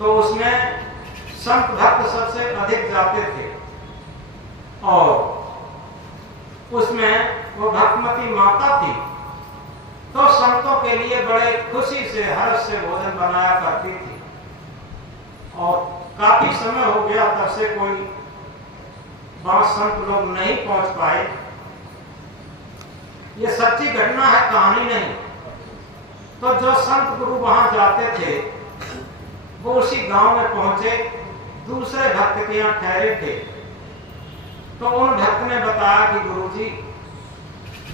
तो उसमें संत भक्त सबसे अधिक जाते थे और उसमें वो भक्तमती माता थी, तो संतों के लिए बड़े खुशी से हर्ष से भोजन बनाया करती थी। और काफी समय हो गया तब से कोई वहां संत लोग नहीं पहुंच पाए। ये सच्ची घटना है, कहानी नहीं। तो जो संत गुरु वहां जाते थे वो उसी गांव में पहुंचे, दूसरे भक्त के यहाँ ठहरे थे। तो उन भक्त ने बताया कि गुरुजी,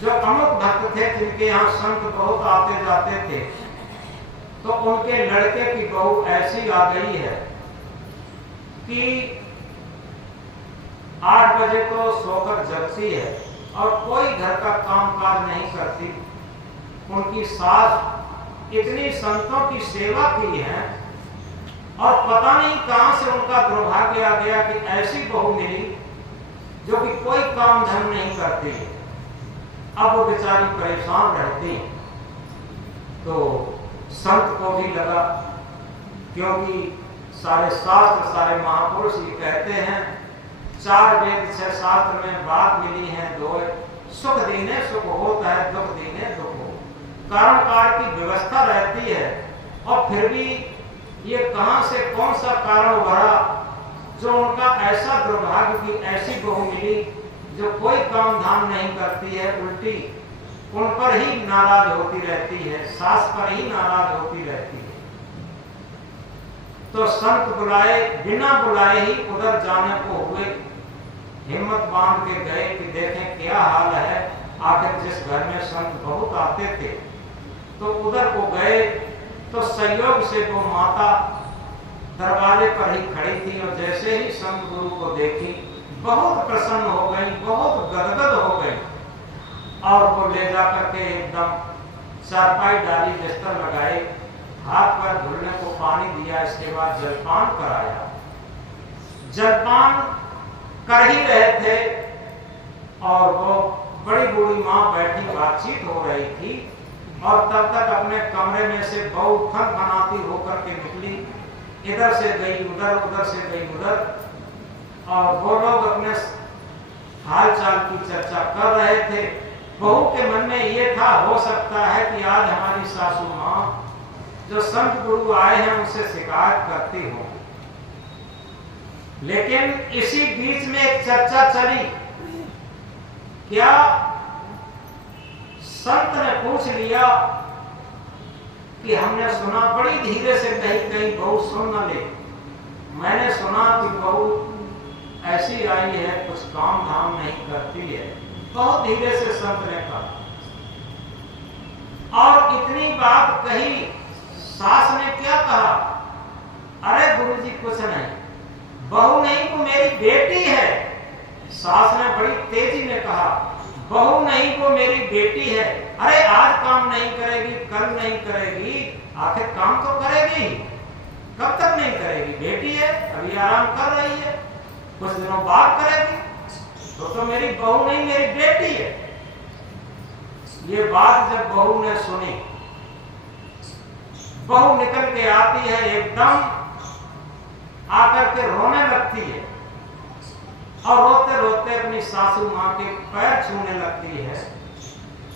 जो अमुक भक्त थे जिनके यहाँ संत बहुत आते जाते थे, तो उनके लड़के की बहू ऐसी आ गई है कि 8 बजे तो सोकर जगती है और कोई घर का कामकाज नहीं करती। उनकी सास इतनी संतों की सेवा की है और पता नहीं कहां से उनका दुर्भाग्य आ गया कि ऐसी बहू मिली जो कि कोई काम धर्म नहीं करती। अब वो बेचारी परेशान रहती। तो संत को भी लगा, क्योंकि सारे शास्त्र सारे महापुरुष ये कहते हैं, 4 वेद 6 शास्त्र में बात मिली है, 2 सुख दीने सुख होता है, दुख दीने दुख हो। कारण काल की व्यवस्था रहती है और फिर भी ये कहां से कौन सा कारण उभरा जो उनका ऐसा दुर्भाग्य की ऐसी बहू मिली जो कोई काम धाम नहीं करती है, उल्टी उन पर ही नाराज होती रहती है, सास पर ही नाराज होती रहती है। तो संत बुलाए, बिना बुलाए ही उधर जाने को हुए। हिम्मत बांध के गए कि देखें क्या हाल है। आखिर जिस घर में संत बहुत आते थे तो उधर को गए तो संयोग से वो माता दरवाजे पर ही खड़ी थी और जैसे ही संत गुरु को देखी बहुत प्रसन्न हो गई, बहुत गदगद हो गई और वो ले जाकर के एकदम चारपाई डाली, बिस्तर लगाए, हाथ पर धुलने को पानी दिया, इसके बाद जलपान कराया। जलपान कर ही रहे थे और वो बड़ी बूढ़ी माँ बैठी बातचीत हो रही थी और तब तक अपने कमरे में से बहू फनाती होकर के निकली, इधर से गई उधर, उधर से गई उधर, और वो लोग अपने हालचाल की चर्चा कर रहे थे। बहू के मन में ये था, हो सकता है कि आज हमारी सासू माँ जो संत गुरु आए हैं उनसे शिकायत करती हो। लेकिन इसी बीच में एक चर्चा चली, क्या संत ने पूछ लिया कि हमने सुना बड़ी धीरे से कहीं बहू सुन न ले, मैंने सुना कि बहू ऐसी आई है कुछ काम धाम नहीं करती है, बहुत धीरे से संत ने कहा। और इतनी बात कही, सास ने क्या कहा, अरे गुरुजी कुछ नहीं, बहू नहीं वो मेरी बेटी है। सास ने बड़ी तेजी में कहा, बहू नहीं वो मेरी बेटी है। अरे आज काम नहीं करेगी, कल नहीं करेगी, आखिर काम तो करेगी, कब तक नहीं करेगी, बेटी है, अभी आराम कर रही है, कुछ दिनों बाद करेगी, तो मेरी बहू नहीं मेरी बेटी है। ये बात जब बहू ने सुनी, बहू निकल के आती है, एकदम आकर के रोने लगती है और रोते रोते अपनी सासू माँ के पैर छूने लगती है।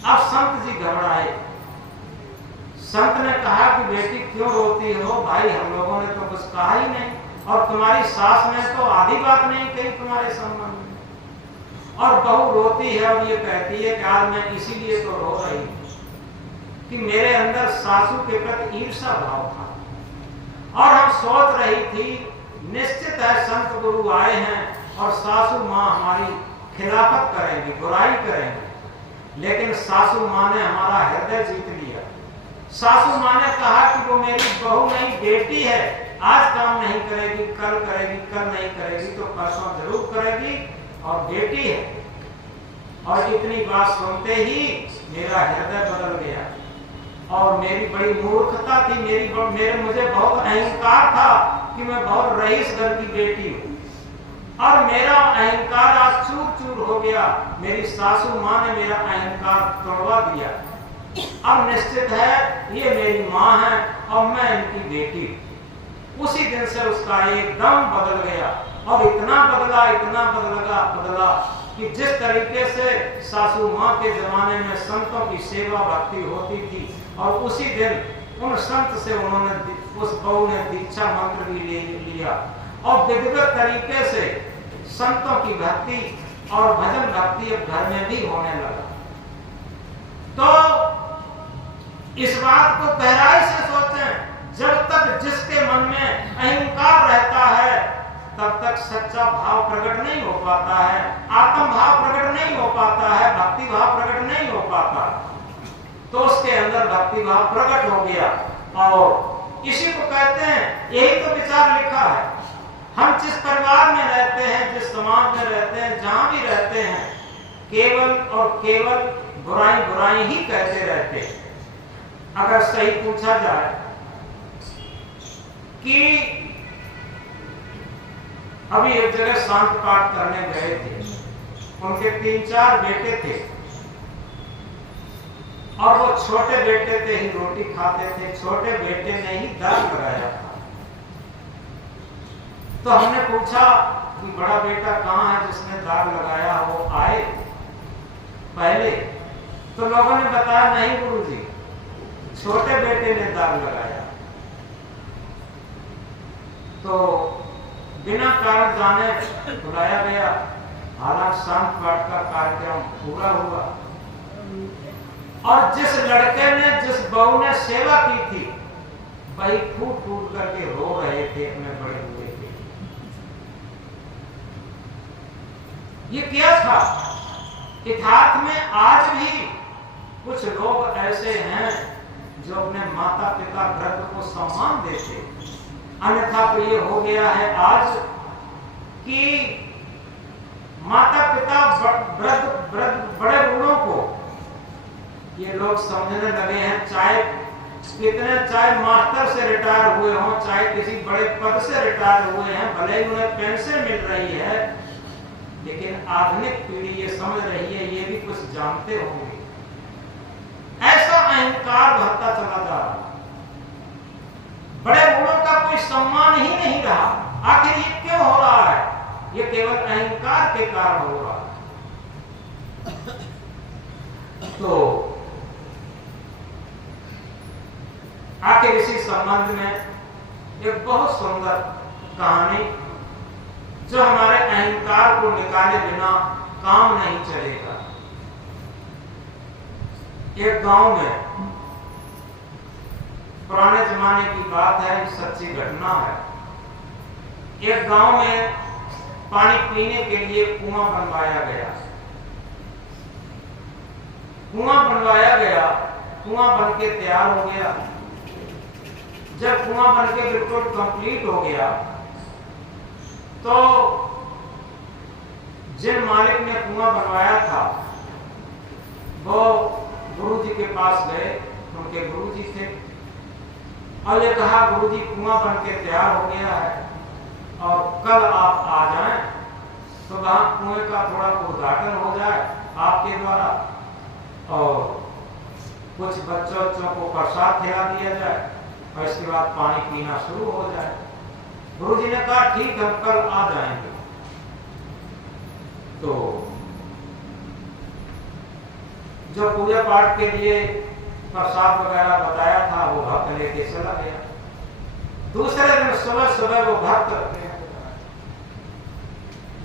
अब संत जी घबराए। संत ने कहा कि बेटी क्यों रोती हो, भाई हम लोगों ने तो कुछ कहा ही नहीं और तुम्हारी सास ने तो आधी बात नहीं कही तुम्हारे संबंध में। और बहू रोती है और ये कहती है कि आज मैं इसीलिए तो रो रही हूं कि मेरे अंदर सासू के प्रति ईर्ष्या भाव था और हम सोच रही थी निश्चित है संत गुरु आए हैं और सासू माँ हमारी खिलाफत करेंगी, बुराई करेंगी, लेकिन सासू माँ ने हमारा हृदय जीत लिया। सासू माँ ने कहा कि वो मेरी बहू नहीं बेटी है, आज काम नहीं करेगी, कल करेगी, कल नहीं करेगी तो परसों जरूर करेगी और बेटी है। और इतनी बात सुनते ही मेरा हृदय बदल गया और मेरी बड़ी मूर्खता थी, मेरे मुझे बहुत अहंकार था कि मैं बहुत रईस घर की बेटी हूँ और मेरा अहंकार आज चूर चूर हो गया। मेरी सासू माँ ने मेरा अहंकार तोड़वा दिया। अब निश्चित है ये मेरी माँ है और मैं इनकी बेटी। उसी दिन से उसका एकदम बदल गया। और इतना बदला कि जिस तरीके से सासू माँ के जमाने में संतों की सेवा भक्ति होती थी, और उसी दिन उन संत से उस बहू ने दीक्षा मंत्र भी ले लिया, और विधिवत तरीके से संतों की भक्ति और भजन भक्ति अब घर में भी होने लगा। तो इस बात को गहराई से सोचें, जब तक जिसके मन में अहंकार रहता है तब तक सच्चा भाव प्रकट नहीं हो पाता है, आत्म भाव प्रकट नहीं हो पाता है, भक्ति भाव प्रकट नहीं हो पाता। तो उसके अंदर भक्ति भाव प्रकट हो गया, और इसी को कहते हैं, यही तो विचार लिखा है। हम जिस परिवार में रहते हैं, जिस समाज में रहते हैं, जहां भी रहते हैं, केवल और केवल बुराई बुराई ही कहते रहते हैं। अगर सही पूछा जाए कि अभी एक जगह शांत पाठ करने गए थे, उनके 3-4 बेटे थे, और वो छोटे बेटे थे ही रोटी खाते थे, छोटे बेटे ने ही दाग लगाया था। तो हमने पूछा कि बड़ा बेटा कहाँ है जिसने दाग लगाया, वो आए पहले। तो लोगों ने बताया, नहीं गुरुजी, छोटे बेटे ने दाग लगाया। तो बिना कारण जाने बुलाया गया, हालांकि शांत पाठ का कार्यक्रम पूरा हुआ, और जिस लड़के ने, जिस बहू ने सेवा की थी, वही फूट फूट करके रो रहे थे अपने बड़े हुए थे। ये क्या था? यथार्थ में आज भी कुछ लोग ऐसे हैं जो अपने माता पिता वृद्ध को सम्मान देते, अन्यथा तो ये हो गया है आज कि माता पिता वृद्ध बड़े बूढ़ों को ये लोग समझने लगे हैं, चाहे मास्टर से रिटायर हुए हों, चाहे किसी बड़े पद से रिटायर हुए हैं, भले ही उन्हें पेंशन मिल रही है, लेकिन आधुनिक पीढ़ी ये समझ रही है ये भी कुछ जानते होंगे। ऐसा अहंकार बढ़ता चला जा रहा, बड़े बूढ़ों का कोई सम्मान ही नहीं रहा। आखिर ये क्यों हो रहा है? ये केवल अहंकार के कारण हो रहा है। तो आखिर इसी संबंध में एक बहुत सुंदर कहानी, जो हमारे अहंकार को निकाले बिना काम नहीं चलेगा। एक गांव में, पुराने जमाने की बात है, सच्ची घटना है, एक गांव में पानी पीने के लिए कुआं बनवाया गया। कुआं बन के तैयार हो गया। जब कुआं बन के बिल्कुल कंप्लीट हो गया, तो जिन मालिक ने कुआं बनवाया था वो गुरुजी के पास गए, उनके गुरुजी थे, और ये कहा, गुरुजी कुआं बन के तैयार हो गया है और कल आप आ जाएं, तो वहां कुएं का थोड़ा उद्घाटन हो जाए आपके द्वारा, और कुछ बच्चों को प्रसाद खिला दिया जाए, और इसके बाद पानी पीना शुरू हो जाए। गुरुजी ने कहा, ठीक है, हम कल आ जाएंगे। तो जो पूजा पाठ के लिए प्रसाद वगैरह बताया था, वो भक्त लेके चला गया। दूसरे दिन सुबह सुबह वो भक्त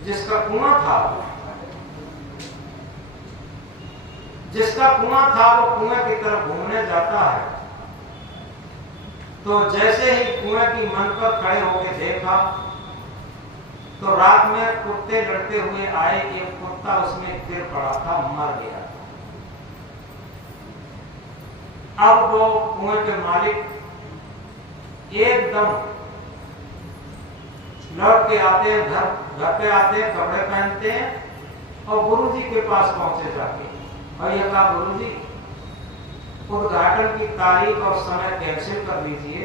जिसका कुआं था वो कुएं की तरफ घूमने जाता है। तो जैसे ही कुएं की मन पर खड़े होकर देखा, तो रात में कुत्ते लड़ते हुए आए, एक कुत्ता उसमें गिर पड़ा था, मर गया। अब वो कुएं के मालिक एकदम लौट के आते हैं, घर पे आते हैं, कपड़े पहनते हैं और गुरुजी के पास पहुंचे जाके, और ये कहा, गुरुजी उद्घाटन की तारीख और समय कैंसिल कर दीजिए।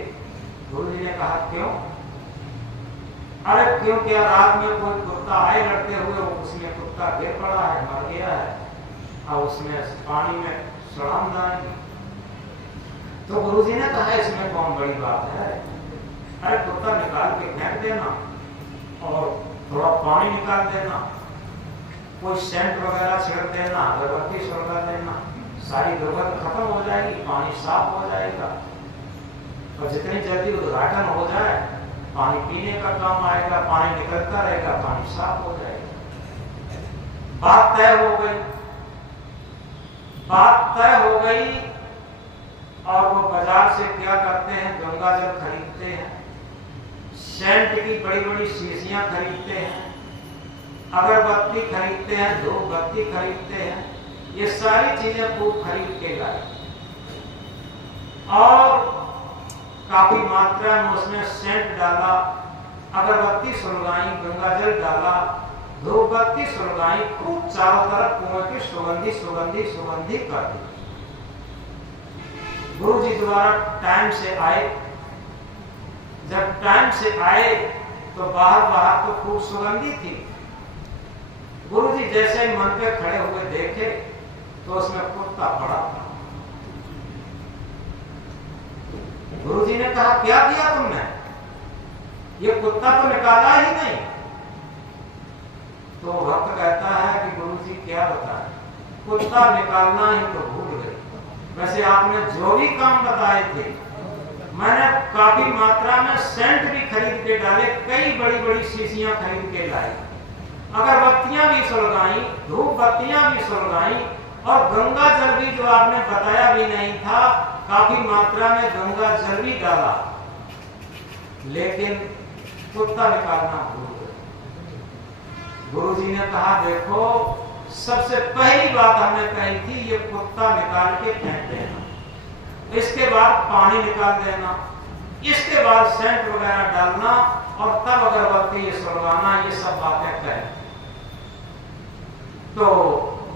गुरुजी ने कहा, क्यों? अरे क्यों क्या, रात में कोई कुत्ता आए लड़ते हुए, उसमें कुत्ता गिर पड़ा है, मर गया है, और उसमें पानी में छलांग लगाएंगे। तो गुरुजी ने कहा, इसमें कौन बड़ी बात है, अरे कुत्ता निकाल के फेंक देना और थोड़ा पानी निकाल देना, कोई सेंट वगैरह छिड़क देना, अगरबत्ती सुलगा देना, सारी दुर्गंध खत्म हो जाएगी, पानी साफ हो जाएगा। और जितनी जल्दी उद्घाटन हो जाए, पानी पीने का काम आएगा, पानी निकलता रहेगा, पानी साफ हो जाएगा। बात तय हो गई, बात तय हो गई। और वो बाजार से क्या करते हैं, गंगा जल खरीदते हैं, सेंट की बड़ी बड़ी शीशियां खरीदते हैं, अगरबत्ती खरीदते हैं, धूप बत्ती खरीदते हैं, ये सारी चीजें खूब खरीद के लाए और काफी मात्रा में उसमें सेंट डाला, अगरबत्ती सुलगाई, गंगा जल डाला, धूप बत्ती सुलगाई, खूब चारों तरफ कुएं की सुगंधी सुगंधी सुगंधी कर दी। गुरु जी द्वारा टाइम से आए, जब टाइम से आए तो बाहर तो खूब सुगंधी थी। गुरु जी जैसे ही मन पे खड़े हुए देखे तो उसमें कुत्ता पड़ा था। गुरु जी ने कहा, क्या किया तुमने? ये कुत्ता तो निकाला ही नहीं। तो भक्त कहता है कि गुरु जी क्या बताएं, कुत्ता निकालना ही तो भूल गए। वैसे आपने जो भी काम बताए थे, मैंने काफी मात्रा में सेंट भी खरीद के डाले, कई बड़ी बड़ी शीशियां खरीद के लाई, अगरबत्तियां भी सुलगाई, धूप बत्तियां भी सुलगाई, और गंगा जल भी जो आपने बताया भी नहीं था, काफी मात्रा में गंगा जल भी डाला, लेकिन कुत्ता निकालना भूल गए। गुरुजी ने कहा, देखो सबसे पहली बात हमने कही थी, ये कुत्ता निकाल के फेंक देना, इसके बाद पानी निकाल देना, इसके बाद सेंट वगैरह डालना और तब अगरबत्ती सुलगाना, ये सब बातें कहें। तो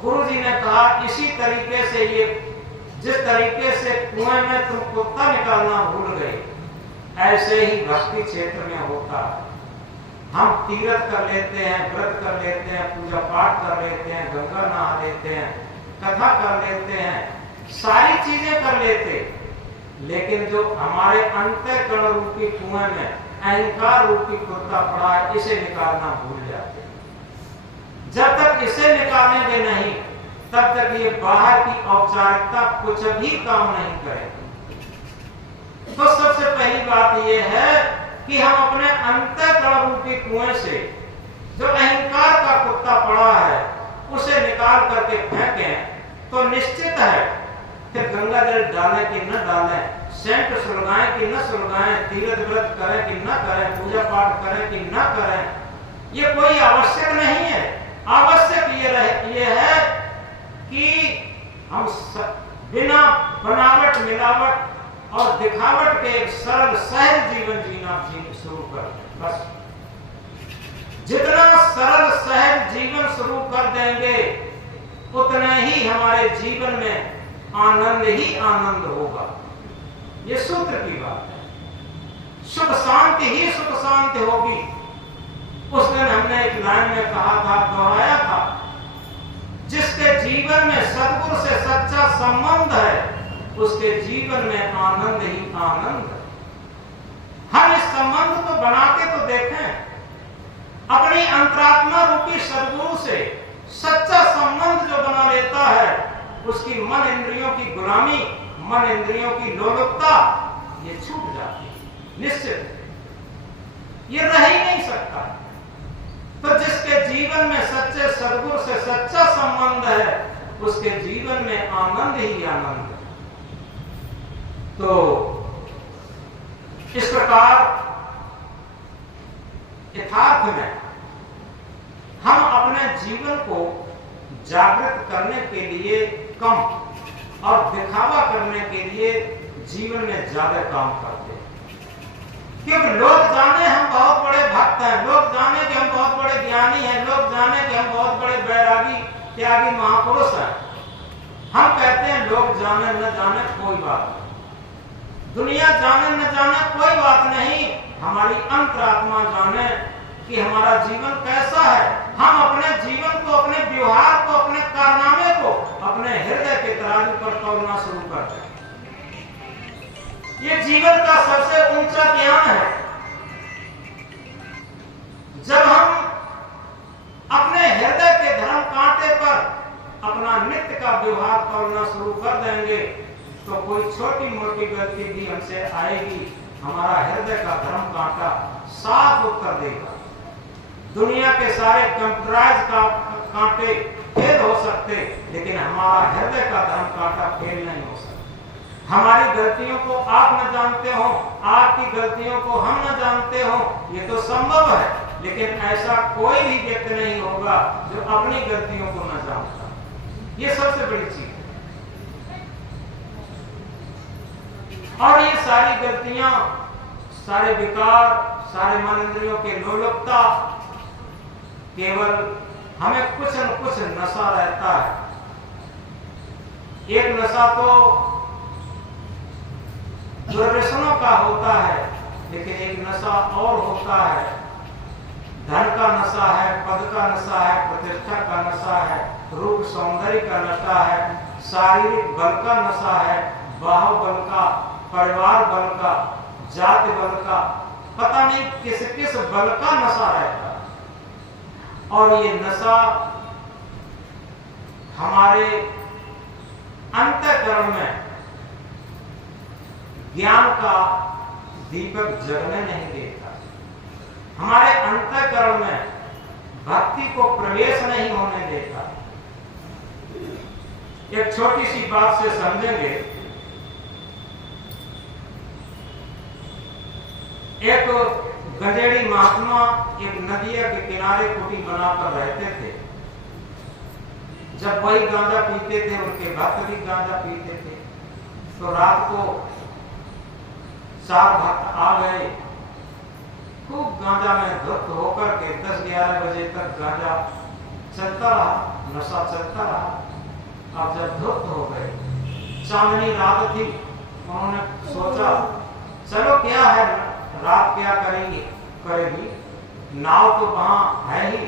गुरुजी ने कहा, इसी तरीके से ये जिस तरीके से कुएं में तुम कुत्ता निकालना भूल गए, ऐसे ही भक्ति क्षेत्र में होता है। हम तीर्थ कर लेते हैं, व्रत कर लेते हैं, पूजा पाठ कर लेते हैं, गंगा नहा लेते हैं, कथा कर लेते हैं, सारी चीजें कर लेते, लेकिन जो हमारे अंतःकरण रूपी कुएं में अहंकार रूपी कुत्ता पड़ा है, इसे निकालना भूल जाते हैं। जब तक इसे निकालेंगे नहीं, तब तक ये बाहर की औपचारिकता कुछ भी काम नहीं करेगी। तो सबसे पहली बात यह है कि हम अपने अंतःकरण रूपी कुएं से जो अहंकार का कुत्ता पड़ा है, उसे निकाल करके फेंकें, तो निश्चित है कि गंगा जल डालें कि न डालें, सेंट सुलगाएं कि न सुलगाएं, तीर्थ व्रत करें कि न करें, पूजा पाठ करें कि न करें, ये कोई आवश्यक नहीं है। आवश्यक ये है कि हम बिना बनावट मिलावट और दिखावट के एक सरल सहज जीवन जीना शुरू कर दें। बस जितना सरल सहज जीवन शुरू कर देंगे, उतने ही हमारे जीवन में आनंद ही आनंद होगा। ये सूत्र की बात है। सुख शांति ही सुख शांति होगी। उस दिन हमने एक लाइन में कहा था, दोहराया था, जिसके जीवन में सद्गुरु से सच्चा संबंध है, उसके जीवन में आनंद ही आनंद है। हम इस संबंध को बना के तो देखें, अपनी अंतरात्मा रूपी सद्गुरु से सच्चा संबंध जो बना लेता है, उसकी मन इंद्रियों की गुलामी, मन इंद्रियों की लोलुपता, ये छूट जाती है निश्चित। ये रह ही नहीं सकता। तो जिसके जीवन में सच्चे सद्गुरु से सच्चा संबंध है, उसके जीवन में आनंद ही आनंद है। तो इस प्रकार यथार्थ में हम अपने जीवन को जागृत करने के लिए कम और दिखावा करने के लिए जीवन में ज्यादा काम करते हैं। क्योंकि लोग जाने हम बहुत बड़े भक्त हैं, लोग जाने कि हम बहुत बड़े ज्ञानी हैं, लोग जाने कि हम बहुत बड़े बैरागी त्यागी महापुरुष हैं। हम कहते हैं लोग जाने न जाने कोई बात नहीं, दुनिया जाने न जाने कोई बात नहीं, हमारी अंतरात्मा जाने कि हमारा जीवन कैसा है। हम अपने जीवन को, अपने व्यवहार को, अपने कारनामे को अपने हृदय के तराजू पर तौलना शुरू कर दें। ये जीवन का सबसे ऊंचा ज्ञान है। जब हम अपने हृदय के धर्म कांटे पर अपना नित्य का व्यवहार करना शुरू कर देंगे तो कोई छोटी मोटी गलती भी हमसे आएगी, हमारा हृदय का धर्म कांटा साफ उत्तर देगा। दुनिया के सारे कंप्यूटराइज का कांटे फेल हो सकते, लेकिन हमारा हृदय का धर्म कांटा फेल नहीं हो सकता। हमारी गलतियों को आप न जानते हो, आपकी गलतियों को हम न जानते हो, ये तो संभव है, लेकिन ऐसा कोई भी व्यक्ति नहीं होगा जो अपनी गलतियों को न जानता। ये सबसे बड़ी चीज है। और ये सारी गलतियां, सारे विकार, सारे मन इंद्रियों के लोलुपता, केवल हमें कुछ न कुछ नशा रहता है। एक नशा तो दुर्व्यसनों का होता है, लेकिन एक नशा और होता है, धन का नशा है, पद का नशा है, प्रतिष्ठा का नशा है, रूप सौंदर्य का नशा है, शारीरिक बल का नशा है, बाहुबल का, परिवार बल का, जाति बल का, पता नहीं किस किस बल का नशा रहता है। और ये नशा हमारे अंतःकरण में ज्ञान का दीपक जगने नहीं देता, हमारे अंतःकरण में भक्ति को प्रवेश नहीं होने देता। एक छोटी सी बात से समझेंगे। एक गजेड़ी महात्मा एक नदिया के किनारे कुटी बनाकर रहते थे। जब वही गांजा पीते थे, उनके भक्त भी गांजा पीते थे, तो रात को 4 भक्त आ गए, खूब गांजा में धुत होकर के 10-11 बजे तक गांजा चलता रहा, नशा चलता रहा। अब जब धुत हो गए, चांदनी रात थी, उन्होंने सोचा चलो क्या है, रात क्या करेगी, नाव तो वहां है ही,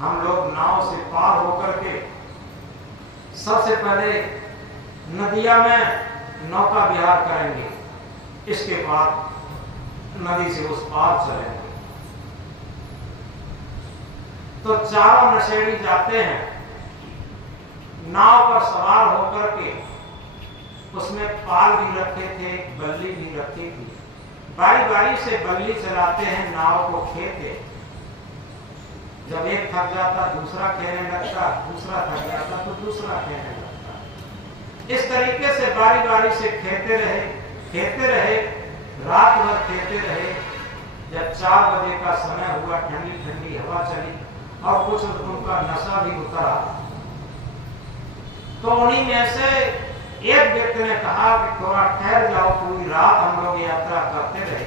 हम लोग नाव से पार होकर के सबसे पहले नदिया में नौका विहार करेंगे, इसके बाद नदी से उस पार चलेंगे। तो चारों नशेड़ी जाते हैं, नाव पर सवार होकर के, उसमें पाल भी रखे थे, बल्ली भी रखी थी, बारी बारी से बल्ली चलाते हैं, नाव को खेते। जब एक थक जाता दूसरा खेलने लगता, दूसरा थक जाता तो दूसरा खेलने लगता। इस तरीके से बारी बारी से खेते रहे, रात भर खेते रहे। जब 4 बजे का समय हुआ, ठंडी ठंडी हवा चली और कुछ उनका नशा भी उतरा, तो उन्हीं में से एक व्यक्ति ने कहा कि थोड़ा ठहर जाओ, पूरी रात हम लोग यात्रा करते रहे,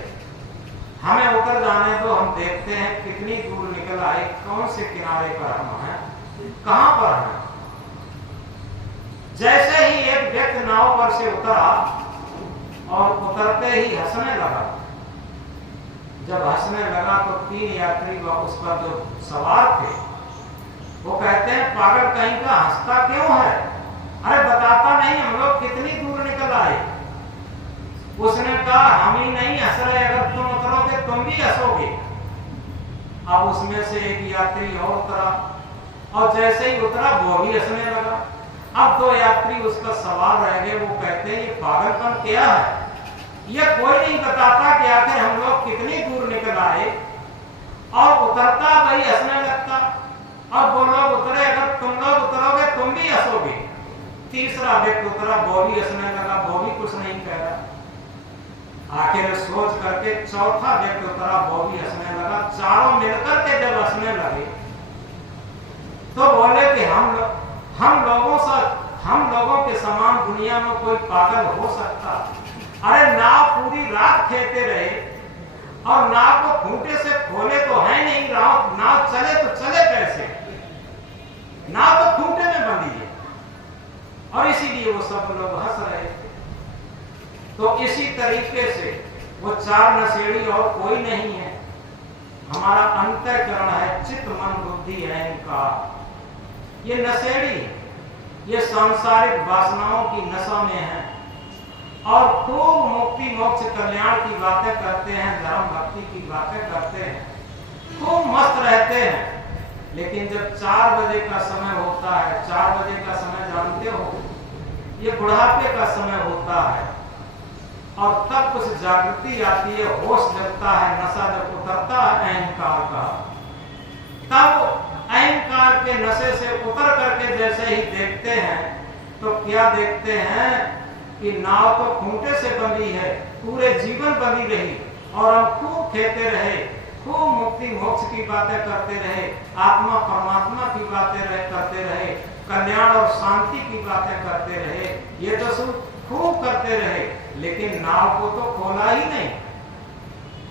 हमें उतर जाने दो, हम देखते हैं कितनी दूर निकल आए, कौन से किनारे पर हम हैं, कहां पर हैं। जैसे ही एक व्यक्ति नाव पर से उतरा और उतरते ही हंसने लगा। जब हंसने लगा तो 3 यात्री उस पर जो सवार थे वो कहते हैं पागल कहीं का, हंसता क्यों है, अरे बताता नहीं हम लोग कितनी दूर निकल आए। उसने कहा हम ही नहीं हंस रहे, अगर तुम उतरोगे तुम भी हंसोगे। अब उसमें से एक यात्री और उतरा और जैसे ही उतरा वो भी हंसने लगा। अब 2 यात्री उसका सवार रह गए, वो कहते हैं ये पागलपन क्या है, ये कोई नहीं बताता कि आखिर हम लोग कितनी दूर निकल आए, और उतरता वही हंसने लगता। और वो लोग उतरे, अगर तुम लोग उतरोगे तुम भी हंसोगे। तीसरा व्यक्ति उतरा, वो भी हंसने लगा, वो भी कुछ नहीं कह रहा। आखिर सोच करके चौथा व्यक्ति उतरा, वो भी हंसने लगा। चारों मिलकर के जब हंसने लगे तो बोले कि हम लोगों के समान दुनिया में कोई पागल हो सकता? अरे नाव पूरी रात खेते रहे और नाव को खूंटे से खोले तो है नहीं, नाव चले तो चले कैसे, नाव तो खूंटे में बंधी है। और इसीलिए वो सब लोग हंस रहे थे। तो इसी तरीके से वो 4 नशेड़ी और कोई नहीं है, हमारा अंतःकरण है, चित्त मन बुद्धि अहंकार। ये नशेड़ी, ये सांसारिक वासनाओं की नशा में है और खूब मुक्ति मोक्ष कल्याण की बातें करते हैं, धर्म भक्ति की बातें करते हैं, खूब मस्त रहते हैं, लेकिन जब 4 बजे का समय होता है, 4 बजे का समय जानते हो, ये बुढ़ापे का समय होता है, और तब कुछ जागृति आती है, होश जगता है, नशा जब उतरता है अहंकार का, तब अहंकार के नशे से उतर करके जैसे ही देखते हैं तो क्या देखते हैं कि नाव तो खूंटे से बंधी है, पूरे जीवन बंधी रही, और हम खूब खेते रहे, खूब मुक्ति मोक्ष की बातें करते रहे, आत्मा परमात्मा की बातें करते रहे, कल्याण और शांति की बातें करते रहे, ये तो सब खूब करते रहे, लेकिन नाव को तो खोला ही नहीं।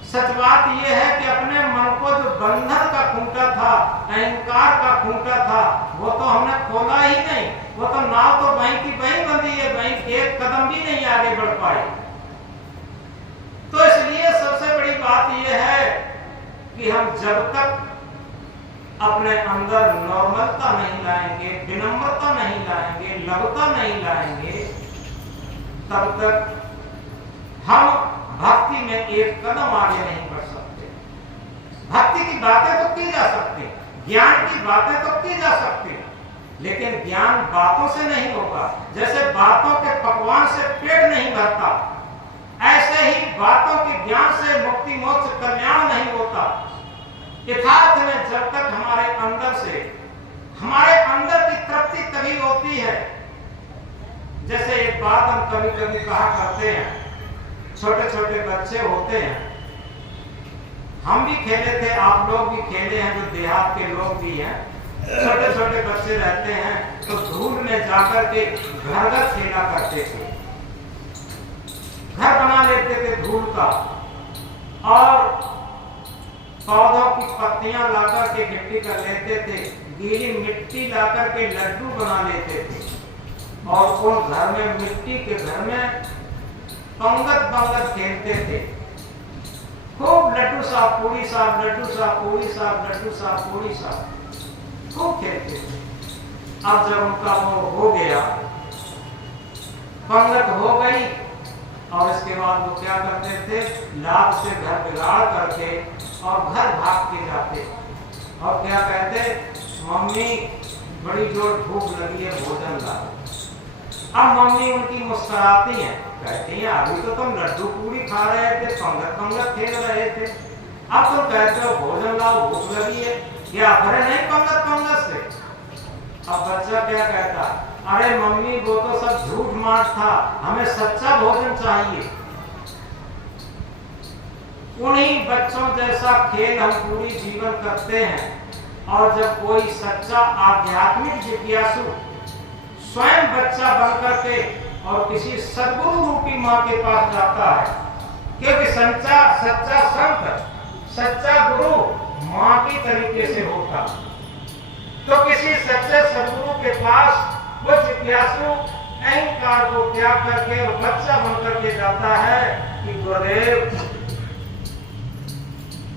सच बात यह है कि अपने मन को जो बंधन का खूंटा था, अहंकार का खूंटा था, वो तो हमने खोला ही नहीं, वो तो नाव तो वहीं की वहीं बंधी है, वहीं एक कदम भी नहीं आगे बढ़ पाई। तो इसलिए सबसे बड़ी बात यह है कि हम जब तक अपने अंदर नॉर्मलता नहीं लाएंगे, विनम्रता नहीं लाएंगे, लघुता नहीं लाएंगे, तब तक हम भक्ति में एक कदम आगे नहीं बढ़ सकते। भक्ति की बातें तो की जा सकती, ज्ञान की बातें तो की जा सकती, लेकिन ज्ञान बातों से नहीं होगा। जैसे बातों के पकवान से पेट नहीं भरता, ऐसे ही बातों के ज्ञान से मुक्ति मोक्ष कल्याण नहीं होता। यथार्थ में जब तक हमारे अंदर की तृप्ति तभी होती है। जैसे एक बात हम कभी कभी कहा करते हैं, छोटे छोटे बच्चे होते हैं, हम भी खेले थे, आप लोग भी खेले हैं, जो देहात के लोग भी हैं, छोटे छोटे बच्चे रहते हैं तो धूल में जाकर के घर घर खेला करते थे, घर बना लेते थे धूल का, और पौधों की पत्तियां लाकर के मिट्टी कर लेते थे, गीली मिट्टी लाकर के लड्डू बना लेते थे, और उन घर में मिट्टी के घर में पंगत खेलते थे, खूब लड्डू साहब पूरी साहब, लड्डू साहब पूरी साहब, लड्डू साहब पूरी साहब, खूब खेलते थे। अब जब उनका वो हो गया, पंगत हो गई, और इसके बाद वो क्या करते थे, लाभ से घर बिगाड़ करके और घर भाग के जाते, और क्या कहते, मम्मी बड़ी जोर भूख लगी है, भोजन ला। अब मम्मी उनकी मुस्कुराती हैं, कहती हैं अभी तो तुम लड्डू पूरी खा रहे थे, पंगत खेल रहे थे, अब तुम कहते हो भोजन लाओ, भूख लगी है, क्या भरे नहीं पंगत से। अब बच्चा क्या कहता, अरे मम्मी वो तो सब झूठ मार था, हमें सच्चा भोजन चाहिए। उन्हीं बच्चों जैसा खेल हम पूरी जीवन करते हैं, और जब कोई सच्चा आध्यात्मिक जिज्ञासु स्वयं बच्चा बनकर के और किसी सद्गुरु रूपी माँ के पास जाता है, क्योंकि सच्चा संत, सच्चा गुरु माँ की तरीके से होता, तो किसी सच्चे सद्गुरु के पास वो जिज्ञासु अहंकार को त्याग करके और बच्चा बनकर के जाता है कि गुरुदेव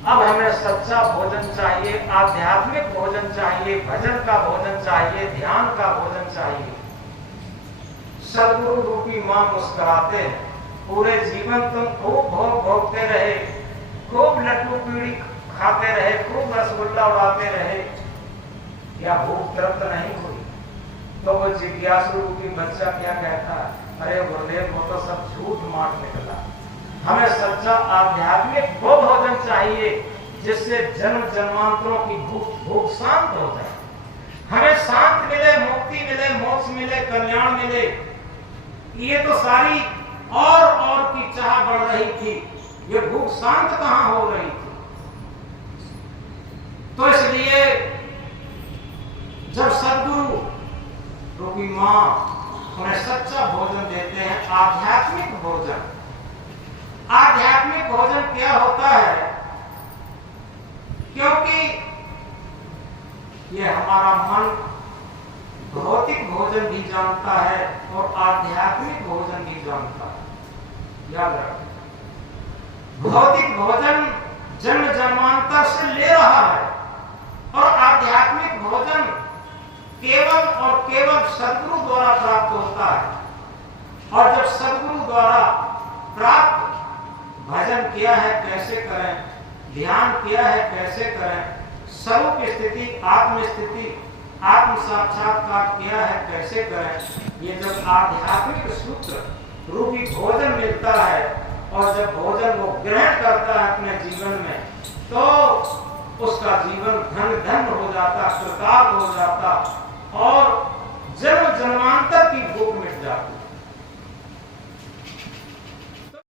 अब हमें सच्चा भोजन चाहिए, आध्यात्मिक भोजन चाहिए, भजन का भोजन चाहिए, ध्यान का भोजन चाहिए। सद्गुरु रूपी मां मुस्कुराते हैं, पूरे जीवन तुम खूब भोग भोगते रहे, खूब लड्डू पीड़ी खाते रहे, खूब रसगुल्ला उड़ाते रहे, या भूख तृप्त नहीं हुई। तो वो जिज्ञासु रूपी बच्चा क्या कहता है, अरे गुरुदेव वो तो सब झूठ मार निकला, हमें सच्चा आध्यात्मिक वो भोजन चाहिए जिससे जन्म जन्मांतरों की भूख शांत हो जाए, हमें शांत मिले, मुक्ति मिले, मोक्ष मिले, कल्याण मिले। ये तो सारी और की चाह बढ़ रही थी, ये भूख शांत कहां हो रही थी। तो इसलिए जब सद्गुरु रूपी मां उन्हें सच्चा भोजन देते हैं, आध्यात्मिक भोजन। आध्यात्मिक भोजन क्या होता है, क्योंकि ये हमारा मन भौतिक भोजन भी जानता है और आध्यात्मिक भोजन भी जानता है। याद रखो, भौतिक भोजन जन्म जन्मांतर से ले रहा है, और आध्यात्मिक भोजन केवल और केवल सद्गुरु द्वारा प्राप्त होता है। और जब सद्गुरु द्वारा प्राप्त भजन किया है, कैसे करें, ध्यान किया है कैसे करें, स्वरूप स्थिति, आत्म स्थिति, आत्म साक्षात्कार किया है कैसे करें। ये जब आध्यात्मिक सूत्र रूपी भोजन मिलता है और जब भोजन वो ग्रहण करता है अपने जीवन में, तो उसका जीवन धन धन हो जाता, कृतार्थ हो जाता और जन्म जन्मांतर की भूख मिट जाती।